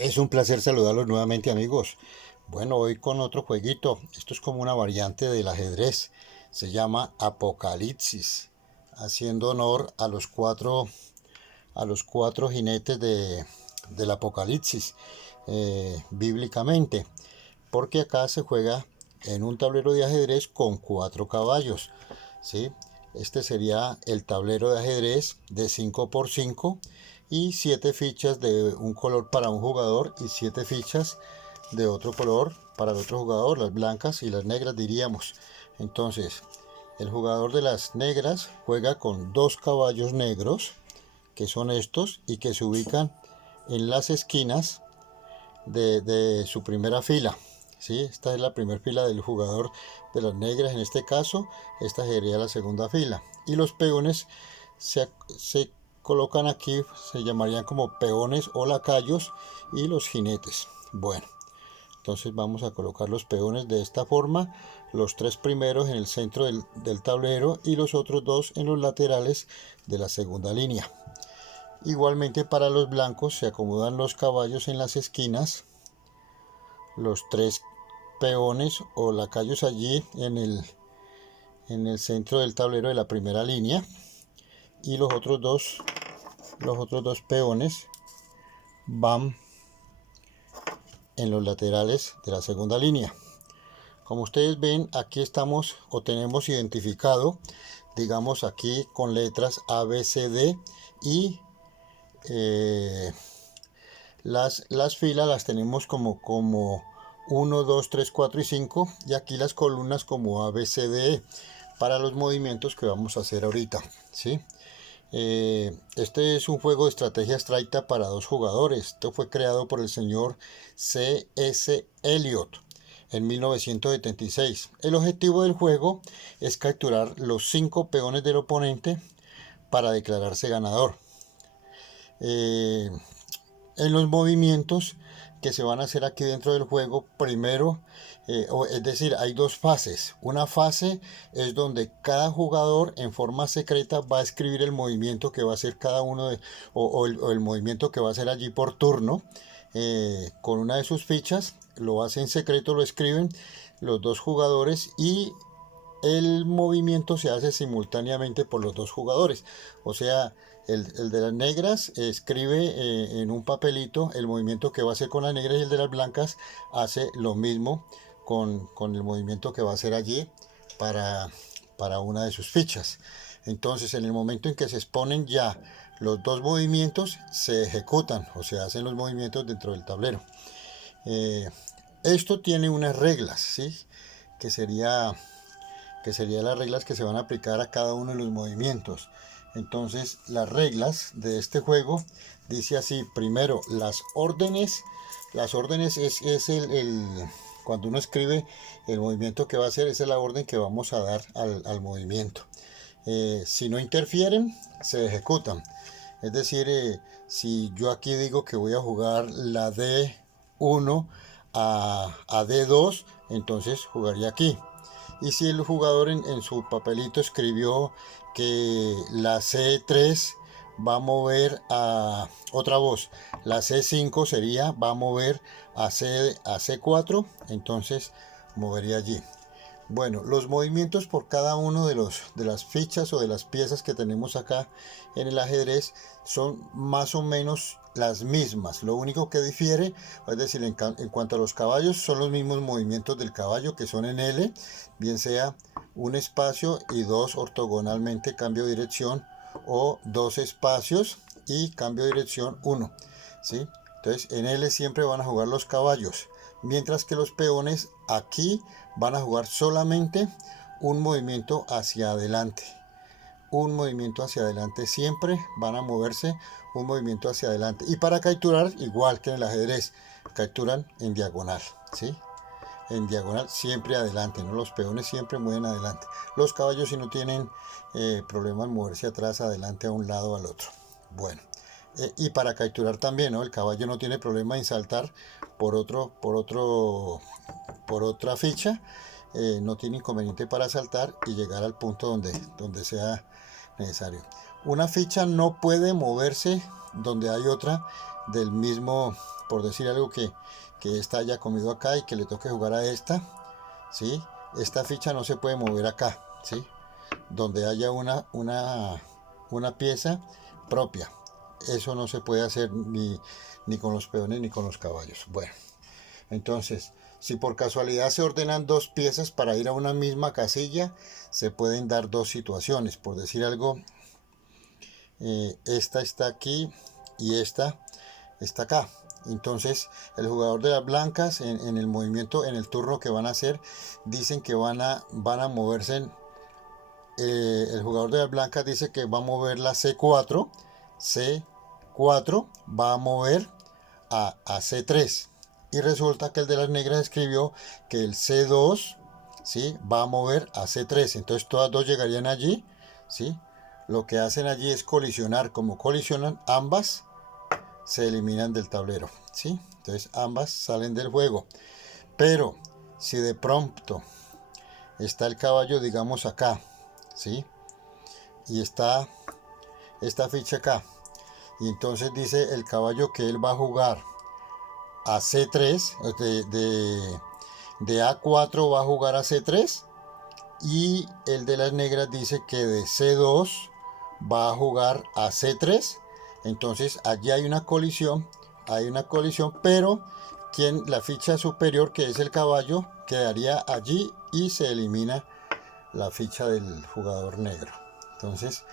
Es un placer saludarlos nuevamente, amigos. Bueno, hoy con otro jueguito. Esto es como una variante del ajedrez. Se llama Apocalipsis, haciendo honor a los cuatro jinetes del Apocalipsis, bíblicamente. Porque acá se juega en un tablero de ajedrez con cuatro caballos, ¿sí? Este sería el tablero de ajedrez de 5 por 5 y 7 fichas de un color para un jugador y 7 fichas de otro color para el otro jugador, las blancas y las negras diríamos. Entonces, el jugador de las negras juega con dos caballos negros, que son estos, y que se ubican en las esquinas de su primera fila. ¿Sí? Esta es la primera fila del jugador de las negras en este caso. Esta sería la segunda fila. Y los peones se colocan aquí, se llamarían como peones o lacayos, y los jinetes. Bueno, entonces vamos a colocar los peones de esta forma, los tres primeros en el centro del tablero y los otros dos en los laterales de la segunda línea. Igualmente para los blancos se acomodan los caballos en las esquinas, los tres peones o lacayos allí en el centro del tablero de la primera línea, y los otros dos peones van en los laterales de la segunda línea. Como ustedes ven, aquí estamos o tenemos identificado, digamos aquí con letras A, B, C, D, y las filas las tenemos como 1, 2, 3, 4 y 5, y aquí las columnas como A, B, C, D, E, para los movimientos que vamos a hacer ahorita, ¿sí? Este es un juego de estrategia abstracta para dos jugadores. Esto fue creado por el señor C.S. Eliot en 1976. El objetivo del juego es capturar los 5 peones del oponente para declararse ganador. En los movimientos que se van a hacer aquí dentro del juego, primero, es decir, hay dos fases. Una fase es donde cada jugador en forma secreta va a escribir el movimiento que va a hacer cada uno o el movimiento que va a hacer allí por turno, con una de sus fichas. Lo hace en secreto, lo escriben los dos jugadores, y el movimiento se hace simultáneamente por los dos jugadores. O sea, el de las negras escribe en un papelito el movimiento que va a hacer con las negras, y el de las blancas hace lo mismo con el movimiento que va a hacer allí para, para una de sus fichas. Entonces, en el momento en que se exponen ya los dos movimientos, se ejecutan o se hacen los movimientos dentro del tablero. Eh, Esto tiene unas reglas, ¿sí? Que sería las reglas que se van a aplicar a cada uno de los movimientos. Entonces, las reglas de este juego dice así: primero, las órdenes es cuando uno escribe el movimiento que va a hacer, esa es la orden que vamos a dar al movimiento. Si no interfieren, se ejecutan. Es decir, si yo aquí digo que voy a jugar la D1 a D2, entonces jugaría aquí. Y si el jugador en su papelito escribió que la C3 va a mover a otra voz, la C5 sería, va a mover a C4, entonces movería allí. Bueno, los movimientos por cada uno de las fichas o de las piezas que tenemos acá en el ajedrez son más o menos las mismas. Lo único que difiere, es decir, en cuanto a los caballos, son los mismos movimientos del caballo, que son en L, bien sea un espacio y dos ortogonalmente cambio de dirección, o dos espacios y cambio de dirección 1, ¿sí? Entonces en L siempre van a jugar los caballos, mientras que los peones aquí van a jugar solamente un movimiento hacia adelante. Un movimiento hacia adelante, siempre van a moverse un movimiento hacia adelante. Y para capturar, igual que en el ajedrez, capturan en diagonal, ¿sí? En diagonal, siempre adelante, ¿no? Los peones siempre mueven adelante. Los caballos si no tienen problema en moverse atrás, adelante, a un lado, al otro. Bueno, y para capturar también, ¿no? El caballo no tiene problema en saltar por otra ficha. No tiene inconveniente para saltar y llegar al punto donde sea necesario. Una ficha no puede moverse donde hay otra del mismo por decir algo que esta haya comido acá y que le toque jugar a esta, ¿sí? Esta ficha no se puede mover acá, ¿sí? Donde haya una pieza propia. Eso no se puede hacer ni con los peones ni con los caballos. Bueno, entonces, si por casualidad se ordenan dos piezas para ir a una misma casilla, se pueden dar dos situaciones. Por decir algo, esta está aquí y esta está acá. Entonces el jugador de las blancas en el movimiento, en el turno que van a hacer, dicen que van a moverse. El jugador de las blancas dice que va a mover la C4. C4 va a mover a C3. Y resulta que el de las negras escribió que el C2, ¿sí?, va a mover a C3. Entonces todas dos llegarían allí, ¿sí? Lo que hacen allí es colisionar. Como colisionan, ambas se eliminan del tablero, ¿sí? Entonces ambas salen del juego. Pero si de pronto está el caballo, digamos acá, ¿sí?, y está esta ficha acá, y entonces dice el caballo que él va a jugar a C3, de A4 va a jugar a C3, y el de las negras dice que de C2 va a jugar a C3. Entonces allí hay una colisión, pero la ficha superior, que es el caballo, quedaría allí y se elimina la ficha del jugador negro. Entonces,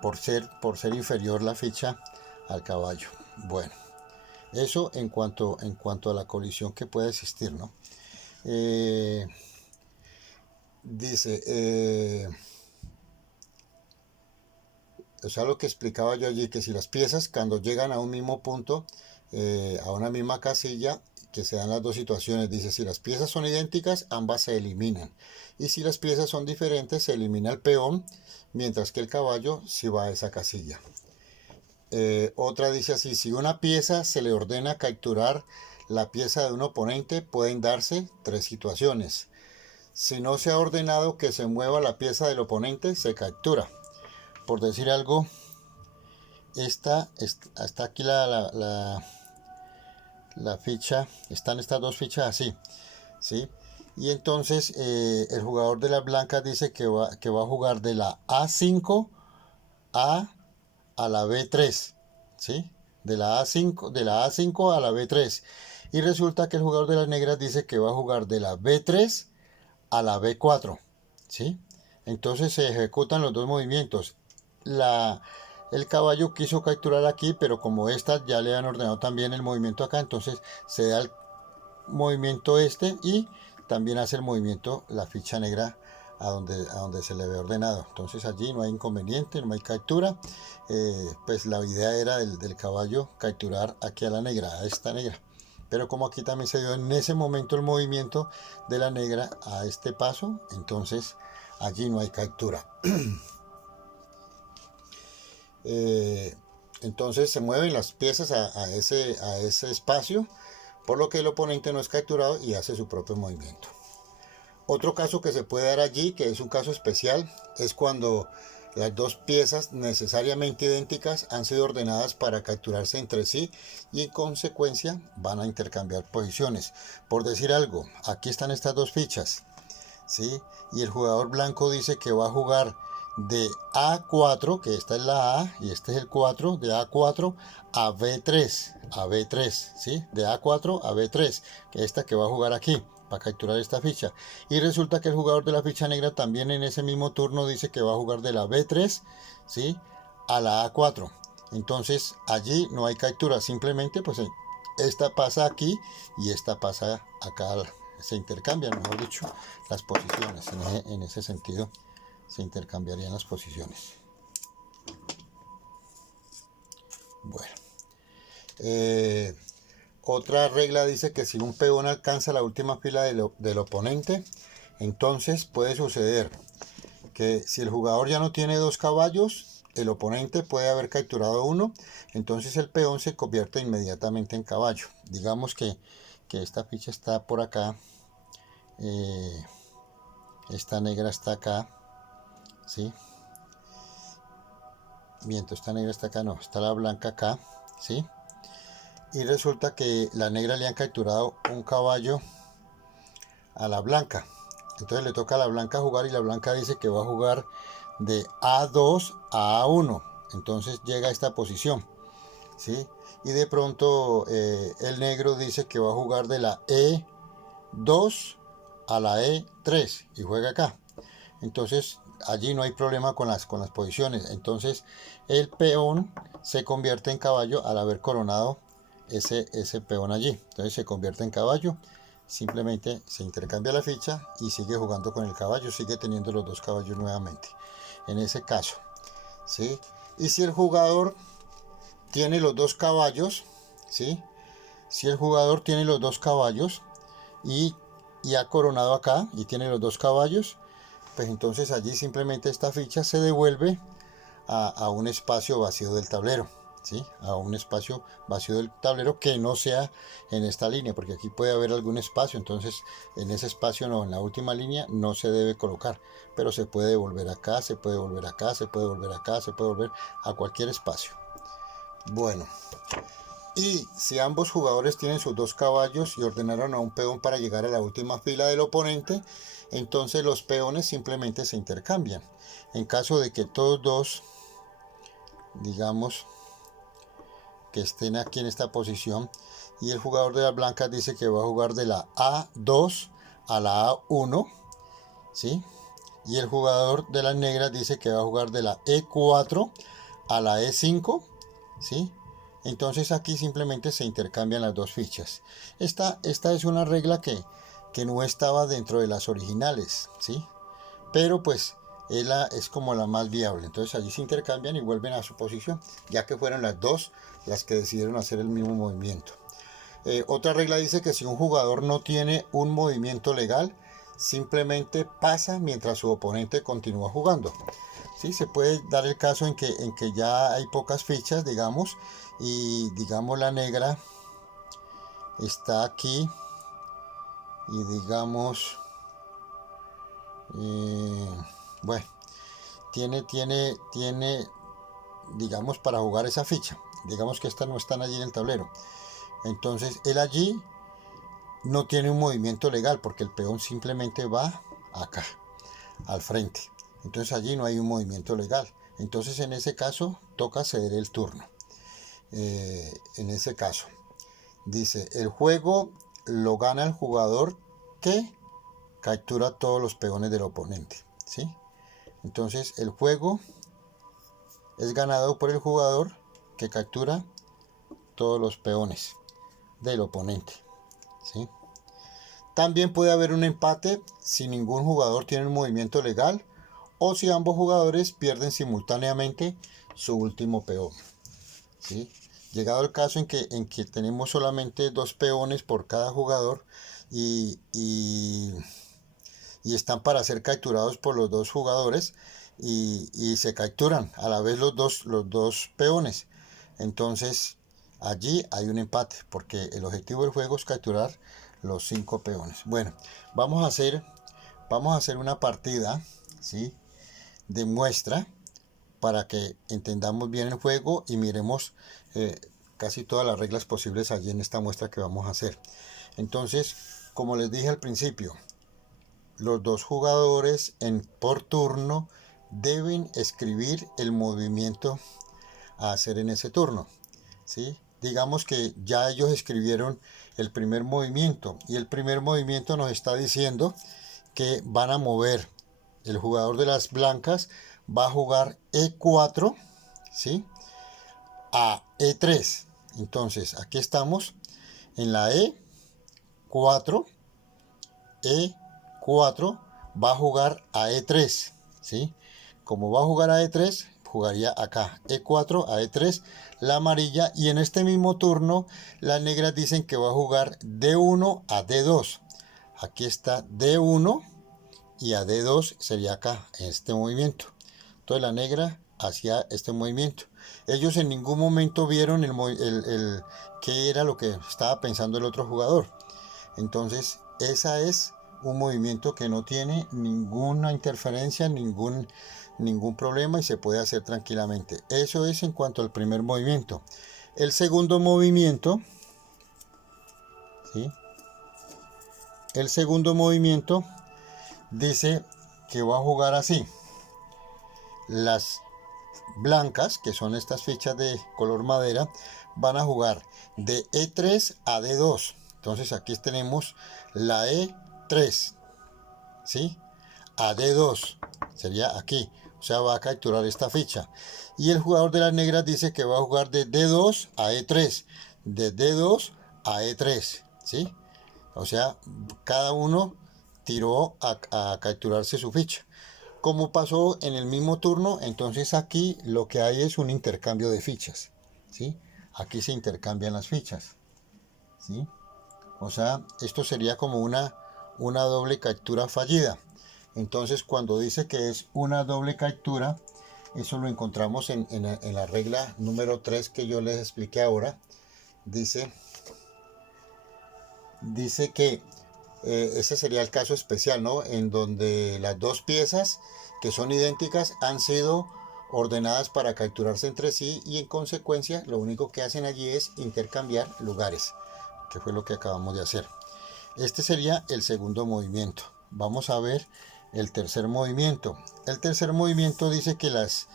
por ser inferior la ficha al caballo. Bueno, eso en cuanto a la colisión que puede existir, ¿no? Dice, o sea, lo que explicaba yo allí, que si las piezas cuando llegan a un mismo punto, a una misma casilla, que se dan las dos situaciones, dice, si las piezas son idénticas, ambas se eliminan. Y si las piezas son diferentes, se elimina el peón, mientras que el caballo sí va a esa casilla. Otra dice así, si una pieza se le ordena capturar la pieza de un oponente, pueden darse tres situaciones. Si no se ha ordenado que se mueva la pieza del oponente, se captura. Por decir algo, está aquí la ficha, están estas dos fichas así, ¿sí? Y entonces el jugador de las blancas dice que va a jugar de la A5 a la B3, ¿sí? De la A5 a la B3. Y resulta que el jugador de las negras dice que va a jugar de la B3 a la B4, ¿sí? Entonces se ejecutan los dos movimientos. El caballo quiso capturar aquí, pero como estas ya le han ordenado también el movimiento acá, entonces se da el movimiento y también hace el movimiento la ficha negra a donde se le ve ordenado. Entonces allí no hay inconveniente, no hay captura. Pues la idea era del caballo capturar aquí a la negra, a esta negra. Pero como aquí también se dio en ese momento el movimiento de la negra a este paso, entonces allí no hay captura. Entonces se mueven las piezas a ese espacio, por lo que el oponente no es capturado y hace su propio movimiento. Otro caso que se puede dar allí, que es un caso especial, es cuando las dos piezas necesariamente idénticas han sido ordenadas para capturarse entre sí y en consecuencia van a intercambiar posiciones. Por decir algo, aquí están estas dos fichas, ¿sí? Y el jugador blanco dice que va a jugar de A4, que esta es la A y este es el 4, de A4 a B3, ¿sí? De A4 a B3, que esta que va a jugar aquí, para capturar esta ficha. Y resulta que el jugador de la ficha negra también en ese mismo turno dice que va a jugar de la B3, ¿sí?, a la A4. Entonces allí no hay captura, simplemente pues esta pasa aquí y esta pasa acá, se intercambian, mejor dicho, las posiciones. En ese sentido se intercambiarían las posiciones. Bueno, otra regla dice que si un peón alcanza la última fila del oponente, entonces puede suceder que si el jugador ya no tiene dos caballos, el oponente puede haber capturado uno, entonces el peón se convierte inmediatamente en caballo. Digamos que esta ficha está por acá, esta negra está acá, ¿sí? Mientras esta negra está acá, no, está la blanca acá, ¿sí? y resulta que la negra le han capturado un caballo a la blanca. Entonces le toca a la blanca jugar y la blanca dice que va a jugar de A2 a A1. Entonces llega a esta posición, ¿sí? Y de pronto el negro dice que va a jugar de la E2 a la E3 y juega acá. Entonces allí no hay problema con las posiciones. Entonces el peón se convierte en caballo al haber coronado ese peón allí. Entonces se convierte en caballo, simplemente se intercambia la ficha y sigue jugando con el caballo, sigue teniendo los dos caballos nuevamente. En ese caso, ¿sí? Y si el jugador tiene los dos caballos, ¿sí? Si el jugador tiene los dos caballos y ha coronado acá y tiene los dos caballos, pues entonces allí simplemente esta ficha se devuelve a un espacio vacío del tablero, ¿sí? A un espacio vacío del tablero que no sea en esta línea, porque aquí puede haber algún espacio, entonces en ese espacio no, en la última línea no se debe colocar, pero se puede volver acá, se puede volver acá, se puede volver acá, se puede volver a cualquier espacio. Bueno, y si ambos jugadores tienen sus dos caballos y ordenaron a un peón para llegar a la última fila del oponente, entonces los peones simplemente se intercambian. En caso de que todos dos, digamos, que estén aquí en esta posición y el jugador de las blancas dice que va a jugar de la A2 a la A1, ¿sí? Y el jugador de las negras dice que va a jugar de la E4 a la E5, ¿sí? Entonces aquí simplemente se intercambian las dos fichas. Esta es una regla que no estaba dentro de las originales, ¿sí? Pero pues es como la más viable. Entonces allí se intercambian y vuelven a su posición, ya que fueron las dos las que decidieron hacer el mismo movimiento. Otra regla dice que si un jugador no tiene un movimiento legal, simplemente pasa mientras su oponente continúa jugando. ¿Sí? Se puede dar el caso en que ya hay pocas fichas, digamos, y digamos la negra está aquí y digamos, bueno, tiene, digamos, para jugar esa ficha. Digamos que estas no están allí en el tablero. Entonces él allí no tiene un movimiento legal porque el peón simplemente va acá, al frente. Entonces allí no hay un movimiento legal. Entonces en ese caso toca ceder el turno. En ese caso dice, el juego lo gana el jugador que captura todos los peones del oponente, ¿sí? Entonces el juego es ganado por el jugador que captura todos los peones del oponente, ¿sí? También puede haber un empate si ningún jugador tiene un movimiento legal o si ambos jugadores pierden simultáneamente su último peón, ¿sí? Llegado el caso en que tenemos solamente dos peones por cada jugador y están para ser capturados por los dos jugadores y se capturan a la vez los dos peones. Entonces allí hay un empate porque el objetivo del juego es capturar los 5 peones. Bueno, vamos a hacer una partida, ¿sí?, de muestra para que entendamos bien el juego y miremos casi todas las reglas posibles allí en esta muestra que vamos a hacer. Entonces, como les dije al principio, los dos jugadores por turno deben escribir el movimiento a hacer en ese turno, ¿sí? Digamos que ya ellos escribieron el primer movimiento y el primer movimiento nos está diciendo que van a mover. El jugador de las blancas va a jugar E4, ¿sí?, a E3. Entonces aquí estamos en la E4, E4 va a jugar a E3, ¿sí? Como va a jugar a E3, jugaría acá E4 a E3 la amarilla, y en este mismo turno las negras dicen que va a jugar D1 a D2. Aquí está D1 y a D2 sería acá, en este movimiento. Entonces la negra hacía este movimiento. Ellos en ningún momento vieron qué era lo que estaba pensando el otro jugador. Entonces esa es un movimiento que no tiene ninguna interferencia, ningún problema y se puede hacer tranquilamente. Eso es en cuanto al primer movimiento. El segundo movimiento, ¿sí? El segundo movimiento dice que va a jugar así. Las blancas, que son estas fichas de color madera, van a jugar de E3 a D2. Entonces aquí tenemos la E3, ¿sí? A D2, sería aquí. O sea, va a capturar esta ficha. Y el jugador de las negras dice que va a jugar de D2 a E3. De D2 a E3, ¿sí? O sea, cada uno tiró a capturarse su ficha. Como pasó en el mismo turno, entonces aquí lo que hay es un intercambio de fichas, ¿sí? Aquí se intercambian las fichas, ¿sí? O sea, esto sería como una doble captura fallida. Entonces, cuando dice que es una doble captura, eso lo encontramos en la regla número 3 que yo les expliqué ahora. Dice que ese sería el caso especial, ¿no? En donde las dos piezas que son idénticas han sido ordenadas para capturarse entre sí y en consecuencia lo único que hacen allí es intercambiar lugares, que fue lo que acabamos de hacer. Este sería el segundo movimiento. Vamos a ver el tercer movimiento. El tercer movimiento dice que las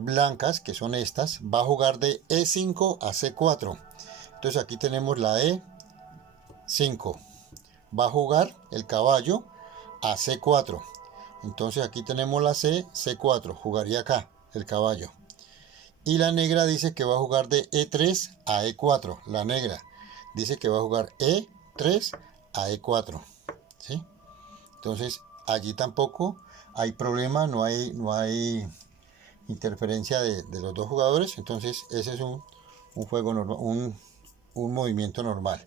blancas, que son estas, va a jugar de E5 a C4. Entonces aquí tenemos la E5. Va a jugar el caballo a C4. Entonces aquí tenemos la C4. Jugaría acá el caballo. Y la negra dice que va a jugar de E3 a E4. La negra dice que va a jugar E3 a E4. ¿Sí? Entonces allí tampoco hay problema, no hay interferencia de los dos jugadores. Entonces ese es un juego normal, un movimiento normal.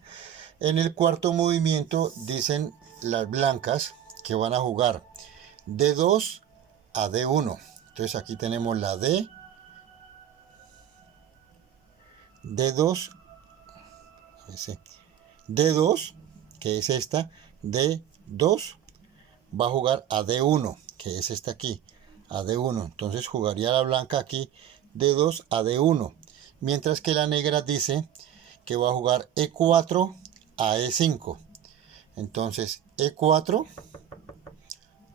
En el cuarto movimiento dicen las blancas que van a jugar de 2 a D1. Entonces aquí tenemos la D2, D2, que es esta, D2, va a jugar a D1, que es esta aquí, a D1. Entonces jugaría la blanca aquí D2 a D1. Mientras que la negra dice que va a jugar E4 a E5. Entonces E4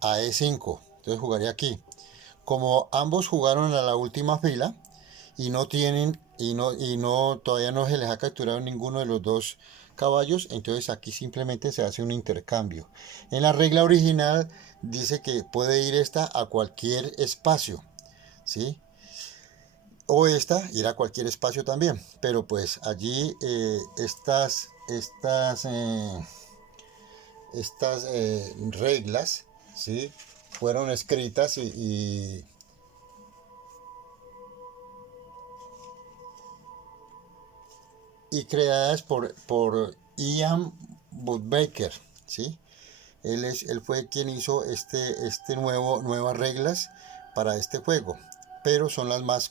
a E5. Entonces jugaría aquí. Como ambos jugaron a la última fila y no tienen todavía no se les ha capturado ninguno de los dos caballos, entonces aquí simplemente se hace un intercambio. En la regla original dice que puede ir esta a cualquier espacio, ¿sí? O esta ir a cualquier espacio también, pero pues allí estas reglas, ¿sí? Fueron escritas y creadas por Ian Woodbaker, ¿sí? Él fue quien hizo nuevas reglas para este juego, pero son las más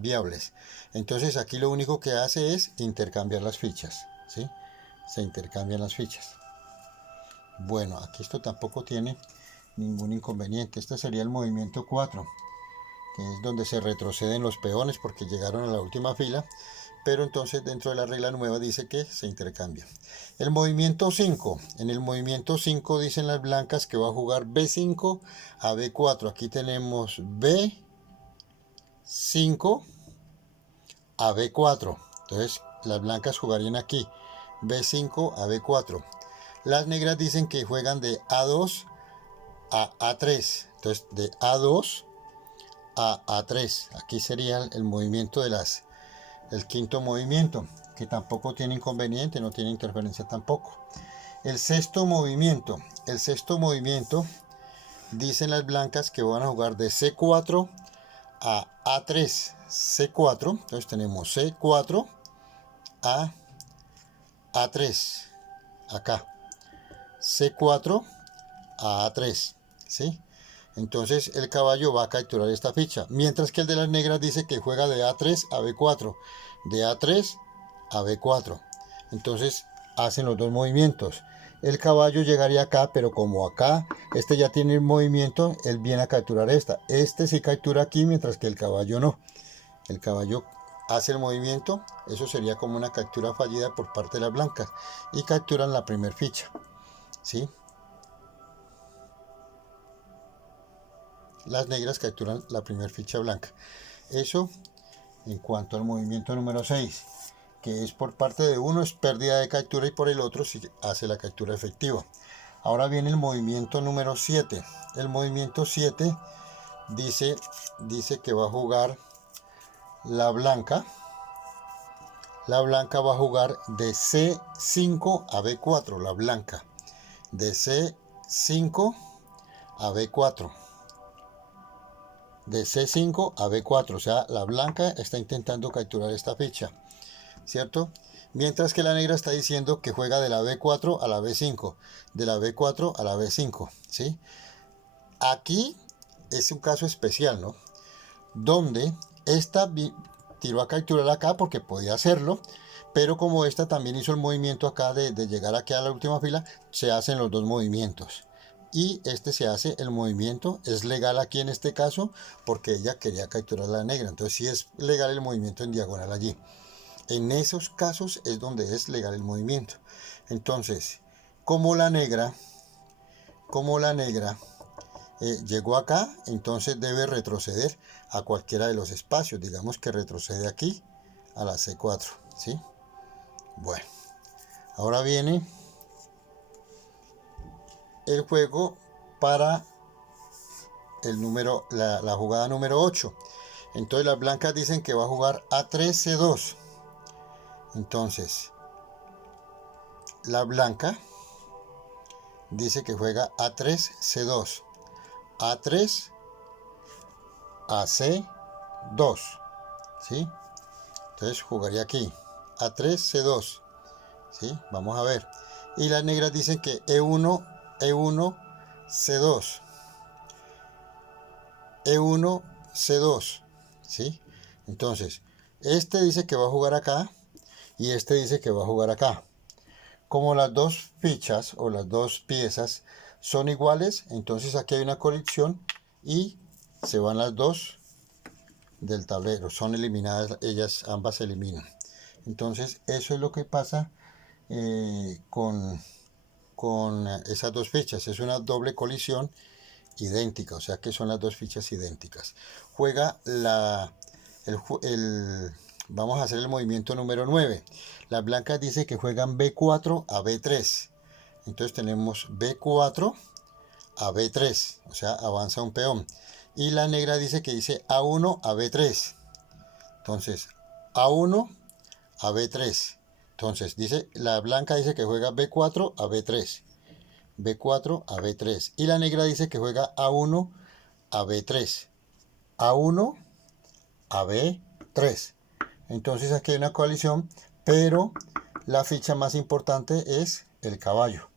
viables. Entonces aquí lo único que hace es intercambiar las fichas, ¿sí? Se intercambian las fichas. Bueno, aquí esto tampoco tiene ningún inconveniente. Este sería el movimiento 4, que es donde se retroceden los peones porque llegaron a la última fila, pero entonces dentro de la regla nueva dice que se intercambia. El movimiento 5, en el movimiento 5 dicen las blancas que va a jugar B5 a B4. Aquí tenemos B5 a B4. Entonces las blancas jugarían aquí B5 a B4. Las negras dicen que juegan de A2 a A3. Entonces de A2 a A3. Aquí sería el movimiento el quinto movimiento, que tampoco tiene inconveniente, no tiene interferencia tampoco. El sexto movimiento dicen las blancas que van a jugar de C4 a A3. C4, entonces tenemos C4 a A3, acá. C4 a A3, ¿sí? Entonces el caballo va a capturar esta ficha, mientras que el de las negras dice que juega de A3 a B4, de A3 a B4. Entonces hacen los dos movimientos. El caballo llegaría acá, pero como acá este ya tiene el movimiento, él viene a capturar esta. Este sí captura aquí, mientras que el caballo no. El caballo hace el movimiento, eso sería como una captura fallida por parte de las blancas y capturan la primera ficha, ¿sí? Las negras capturan la primera ficha blanca. Eso en cuanto al movimiento número 6, que es por parte de uno es pérdida de captura y por el otro sí hace la captura efectiva. Ahora viene el movimiento número 7. El movimiento 7 dice que va a jugar la blanca. La blanca va a jugar de C5 a B4. La blanca de C5 a B4. De C5 a B4. O sea, la blanca está intentando capturar esta ficha, ¿cierto? Mientras que la negra está diciendo que juega de la B4 a la B5. De la B4 a la B5, ¿sí? Aquí es un caso especial, ¿no? Donde esta tiró a capturar acá porque podía hacerlo, pero como esta también hizo el movimiento acá de llegar aquí a la última fila, se hacen los dos movimientos. Y este se hace el movimiento, es legal aquí en este caso, porque ella quería capturar a la negra. Entonces sí es legal el movimiento en diagonal allí. En esos casos es donde es legal el movimiento. Entonces, como la negra llegó acá, entonces debe retroceder a cualquiera de los espacios. Digamos que retrocede aquí a la C4, ¿sí? Bueno, ahora viene el juego para la jugada número 8. Entonces las blancas dicen que va a jugar A3, C2. Entonces, la blanca dice que juega A3, C2. A3, a C2, ¿sí? Entonces jugaría aquí A3, C2, ¿sí? Vamos a ver. Y las negras dicen que E1, E1, C2, E1, C2, ¿sí? Entonces, este dice que va a jugar acá y este dice que va a jugar acá. Como las dos fichas o las dos piezas son iguales, entonces aquí hay una colección y se van las dos del tablero, son eliminadas, ellas ambas se eliminan. Entonces eso es lo que pasa con esas dos fichas, es una doble colisión idéntica, o sea que son las dos fichas idénticas. Juega vamos a hacer el movimiento número 9. Las blancas dice que juegan B4 a B3. Entonces tenemos B4 a B3, o sea, avanza un peón. Y la negra dice que dice A1 a B3. Entonces, A1 a B3. Entonces, la blanca dice que juega B4 a B3. B4 a B3. Y la negra dice que juega A1 a B3. A1 a B3. Entonces aquí hay una coalición, pero la ficha más importante es el caballo,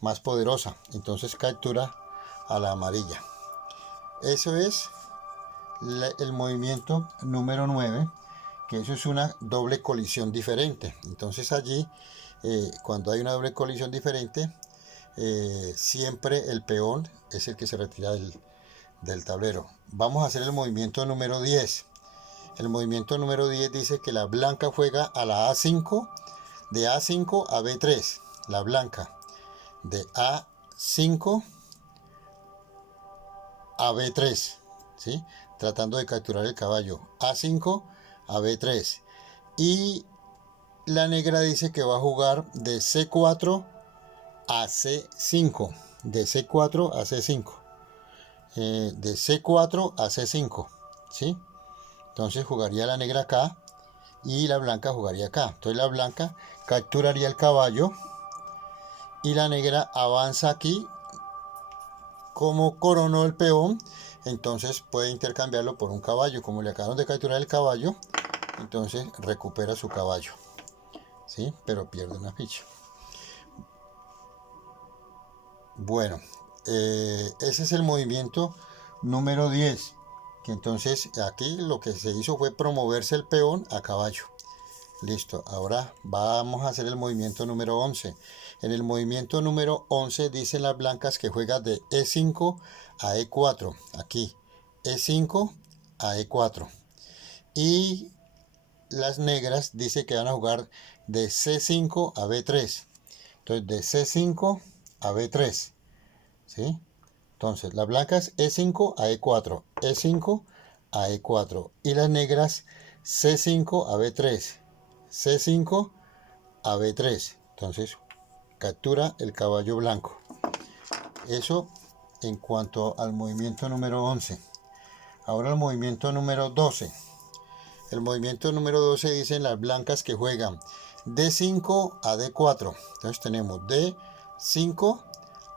más poderosa. Entonces captura a la amarilla. Eso es el movimiento número 9, que eso es una doble colisión diferente. Entonces allí, cuando hay una doble colisión diferente, siempre el peón es el que se retira del tablero. Vamos a hacer el movimiento número 10. El movimiento número 10 dice que la blanca juega a la A5, de A5 a B3. La blanca de A5 a B3, ¿sí? Tratando de capturar el caballo. A5 a B3. Y la negra dice que va a jugar de C4 a C5. De C4 a C5. De C4 a C5, ¿sí? Entonces jugaría la negra acá y la blanca jugaría acá. Entonces la blanca capturaría el caballo y la negra avanza aquí. Como coronó el peón, entonces puede intercambiarlo por un caballo. Como le acaban de capturar el caballo, entonces recupera su caballo, ¿sí? Pero pierde una ficha. Bueno, ese es el movimiento número 10. Que entonces aquí lo que se hizo fue promoverse el peón a caballo. Listo, ahora vamos a hacer el movimiento número 11. En el movimiento número 11 dicen las blancas que juega de E5 a E4. Aquí, E5 a E4. Y las negras dice que van a jugar de C5 a B3. Entonces de C5 a B3, ¿sí? Entonces las blancas E5 a E4, E5 a E4 y las negras C5 a B3, C5 a B3. Entonces captura el caballo blanco. Eso en cuanto al movimiento número 11. Ahora el movimiento número 12. El movimiento número 12 dicen las blancas que juegan D5 a D4. Entonces tenemos D5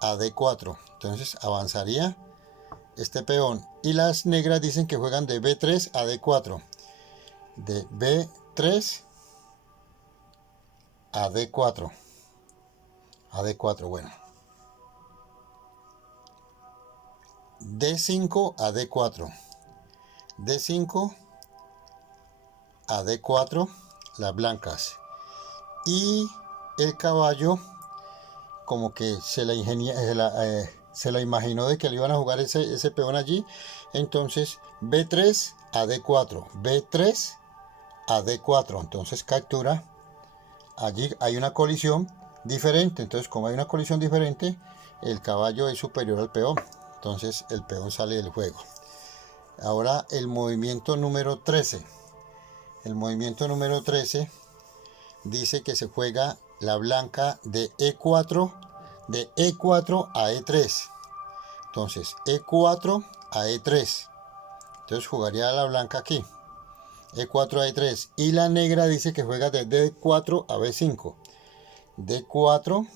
a D4. Entonces avanzaría este peón. Y las negras dicen que juegan de B3 a D4. De B3 a D4. A D4, bueno. D5 a D4. D5 a D4, las blancas. Y el caballo como que se la imaginó de que le iban a jugar ese peón allí. Entonces B3 a D4, B3 a D4. Entonces captura. Allí hay una colisión diferente. Entonces como hay una colisión diferente, el caballo es superior al peón. Entonces el peón sale del juego. Ahora el movimiento número 13. El movimiento número 13 dice que se juega la blanca de E4 a E3. Entonces E4 a E3. Entonces jugaría la blanca aquí. E4 a E3. Y la negra dice que juega de D4 a B5. D4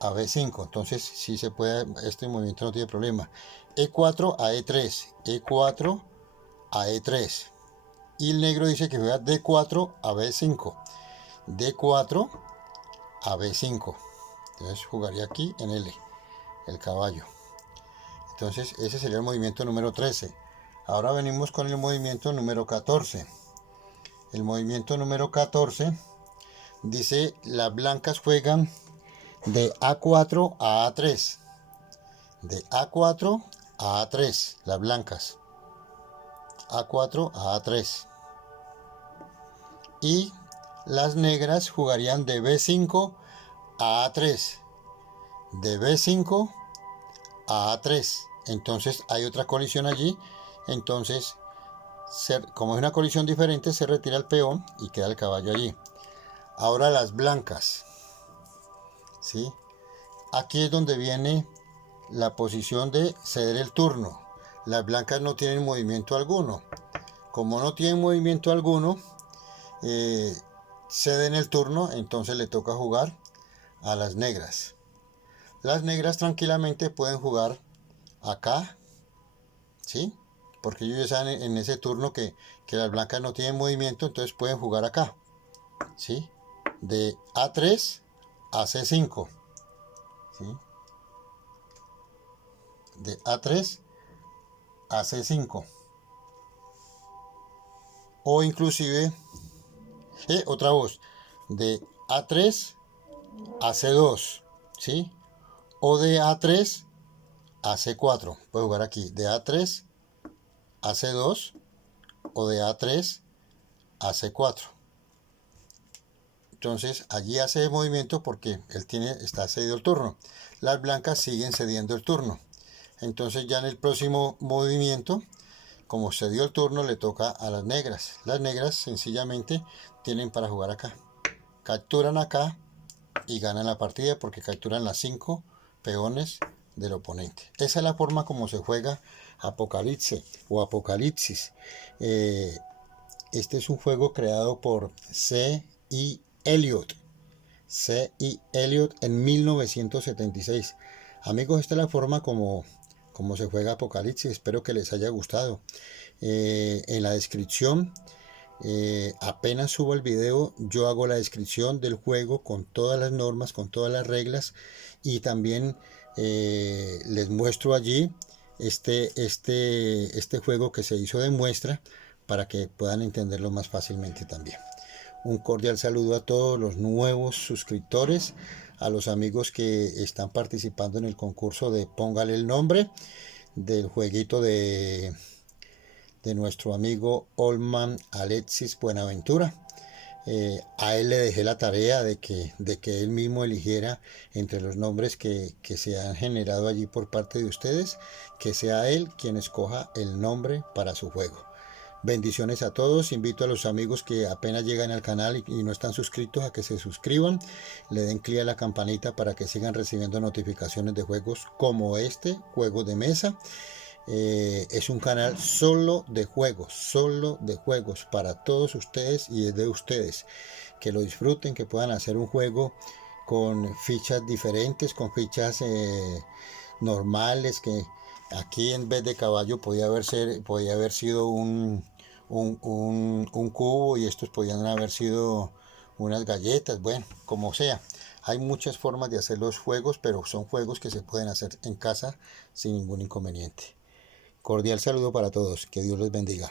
a B5. Entonces si se puede, este movimiento no tiene problema. E4 a E3. E4 a E3. Y el negro dice que juega D4 a B5. D4 a B5. Entonces jugaría aquí en L, el caballo. Entonces ese sería el movimiento número 13. Ahora venimos con el movimiento número 14. El movimiento número 14 dice las blancas juegan de A4 a A3. De A4 a A3, las blancas. A4 a A3. Y las negras jugarían de B5 a A3. De B5 a A3. Entonces hay otra colisión allí. Entonces, como es una colisión diferente, se retira el peón y queda el caballo allí. Ahora las blancas. ¿Sí? Aquí es donde viene la posición de ceder el turno. Las blancas no tienen movimiento alguno. Como no tienen movimiento alguno, ceden el turno, entonces le toca jugar a las negras. Las negras tranquilamente pueden jugar acá, ¿sí? Porque ellos ya saben en ese turno que las blancas no tienen movimiento, entonces pueden jugar acá, ¿sí? De A3 a C5, ¿sí? De A3 a C5. O inclusive, otra voz, de A3 a C2, ¿sí? O de A3 a C4. Puede jugar aquí de A3 a C2 o de A3 a C4. Entonces allí hace el movimiento porque él está cedido el turno. Las blancas siguen cediendo el turno. Entonces ya en el próximo movimiento, como cedió el turno, le toca a las negras. Las negras sencillamente tienen para jugar acá. Capturan acá y ganan la partida porque capturan las 5 peones del oponente. Esa es la forma como se juega Apocalipsis o Apocalipsis. Este es un juego creado por C.E. Elliott. C.E. Elliott en 1976. Amigos, esta es la forma como se juega Apocalipsis. Espero que les haya gustado. En la descripción, apenas subo el video, yo hago la descripción del juego con todas las normas, con todas las reglas, y también les muestro allí este juego que se hizo de muestra para que puedan entenderlo más fácilmente también. Un cordial saludo a todos los nuevos suscriptores, a los amigos que están participando en el concurso de Póngale el nombre del jueguito de de nuestro amigo Olman Alexis Buenaventura. A él le dejé la tarea de que él mismo eligiera entre los nombres que se han generado allí por parte de ustedes, que sea él quien escoja el nombre para su juego. Bendiciones a todos, invito a los amigos que apenas llegan al canal y no están suscritos a que se suscriban, le den clic a la campanita para que sigan recibiendo notificaciones de juegos como este, juego de mesa. Es un canal solo de juegos para todos ustedes y es de ustedes. Que lo disfruten, que puedan hacer un juego con fichas diferentes, con fichas normales, que aquí en vez de caballo podía haber sido un cubo y estos podían haber sido unas galletas, bueno, como sea. Hay muchas formas de hacer los juegos, pero son juegos que se pueden hacer en casa sin ningún inconveniente. Cordial saludo para todos, que Dios los bendiga.